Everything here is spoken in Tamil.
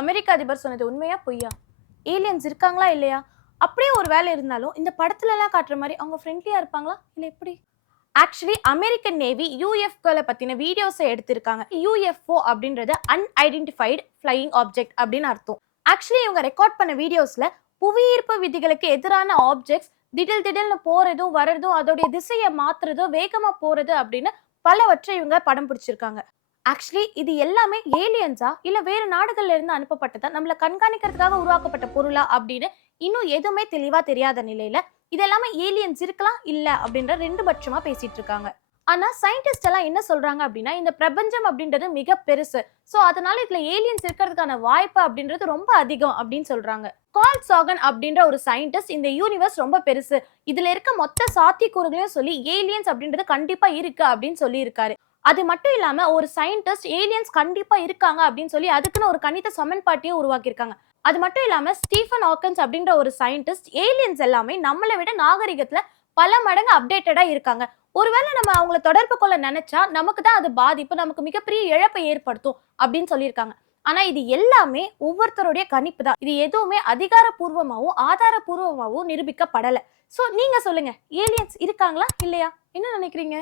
அமெரிக்க அதிபர் சொன்னது உண்மையா பொய்யா? ஏலியன்ஸ் இருக்காங்களா இல்லையா? அப்படியே ஒரு வேலை இருந்தாலும் இந்த படத்துல எல்லாம் காட்டுற மாதிரி அவங்க ஃப்ரெண்ட்லியா இருப்பாங்களா இல்ல எப்படி? ஆக்சுவலி அமெரிக்கன் நேவி யூஎஃப்ஓல பத்தின வீடியோஸை எடுத்திருக்காங்க. யூஎஃப்ஓ அப்படின்றது அன்ஐடென்டிஃபைடு ஃபிளையிங் ஆப்ஜெக்ட் அப்படின்னு அர்த்தம். ஆக்சுவலி இவங்க ரெக்கார்ட் பண்ண வீடியோஸ்ல புவியீர்ப்பு விதிகளுக்கு எதிரான ஆப்ஜெக்ட்ஸ் திடீர்னு போறதும் வரதும் அதோடைய திசையை மாத்துறதும் வேகமா போறது அப்படின்னு பலவற்றை இவங்க படம் பிடிச்சிருக்காங்க. ஆக்சுவலி இது எல்லாமே ஏலியன்ஸா இல்ல வேற நாடுகள்ல இருந்து அனுப்பப்பட்டதா நம்மள கண்காணிக்கிறதுக்காக உருவாக்கப்பட்ட பொருளா அப்படின்னு இன்னும் எதுவுமே தெளிவா தெரியாத நிலையில இது எல்லாமே ஏலியன்ஸ் இருக்கலாம் இல்ல அப்படின்ற ரெண்டு பட்சமா பேசிட்டு இருக்காங்க. ஆனா சயின்டிஸ்ட் எல்லாம் என்ன சொல்றாங்க அப்படின்னா இந்த பிரபஞ்சம் அப்படின்றது மிக பெருசு, சோ அதனால இதுல ஏலியன்ஸ் இருக்கிறதுக்கான வாய்ப்பு அப்படின்றது ரொம்ப அதிகம் அப்படின்னு சொல்றாங்க. கார்ல் சாகன் அப்படின்ற ஒரு சயின்டிஸ்ட் இந்த யூனிவர்ஸ் ரொம்ப பெருசு, இதுல இருக்க மொத்த சாத்தியக்கூறுகளையும் சொல்லி ஏலியன்ஸ் அப்படின்றது கண்டிப்பா இருக்கு அப்படின்னு சொல்லி இருக்காரு. அது மட்டும் இல்லாம ஒரு சயின்டிஸ்ட் ஏலியன்ஸ் கண்டிப்பா இருக்காங்க அப்படின்னு சொல்லி அதுக்குன்னு ஒரு கணித சமன்பாட்டையும் உருவாக்கியிருக்காங்க. அது மட்டும் இல்லாம ஸ்டீஃபன் ஹாக்கின்ஸ் அப்படின்ற ஒரு சயின்டிஸ்ட் ஏலியன்ஸ் எல்லாமே நம்மளை விட நாகரிகத்துல பல மடங்கு அப்டேட்டடா இருக்காங்க, ஒருவேளை நம்ம அவங்கள தொடர்பு கொள்ள நினைச்சா நமக்கு தான் அது பாதிப்பு, நமக்கு மிகப்பெரிய இழப்பை ஏற்படுத்தும் அப்படின்னு சொல்லியிருக்காங்க. ஆனா இது எல்லாமே ஒவ்வொருத்தருடைய கணிப்பு தான், இது எதுவுமே அதிகாரப்பூர்வமாவும் ஆதாரப்பூர்வமாவும் நிரூபிக்கப்படல. சோ நீங்க சொல்லுங்க, ஏலியன்ஸ் இருக்காங்களா இல்லையா? என்ன நினைக்கிறீங்க?